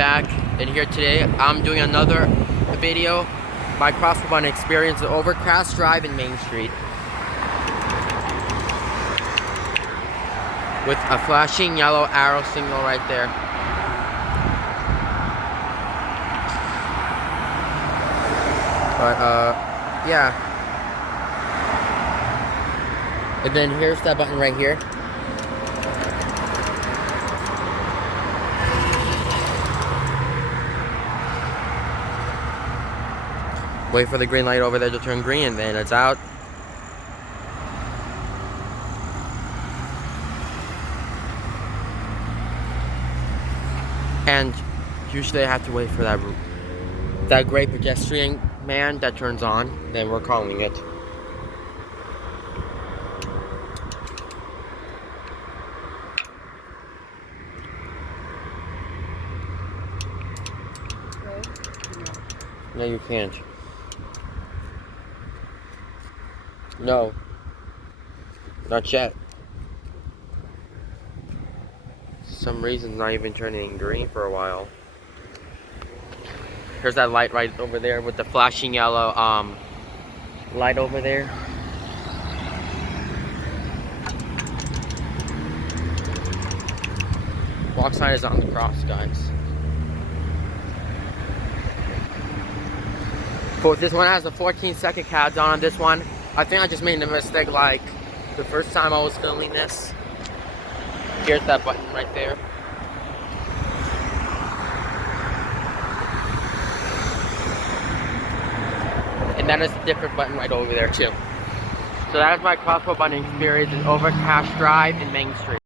back, and here today I'm doing another video. My crosswalk button experience at Overcash Drive in Main Street with a flashing yellow arrow signal right there. But yeah. And then here's that button right here. Wait for the green light over there to turn green, and then it's out. And usually I have to wait for that gray pedestrian man that turns on, then we're calling it. No, you can't. No. Not yet. For some reason, it's not even turning green for a while. Here's that light right over there with the flashing yellow light over there. Walk sign is on the cross, guys. But this one has a 14-second countdown on this one. I think I just made a mistake like the first time I was filming this. Here's that button right there. And that is a different button right over there too. So that is my crosswalk button experience at Overcash Drive in Main Street.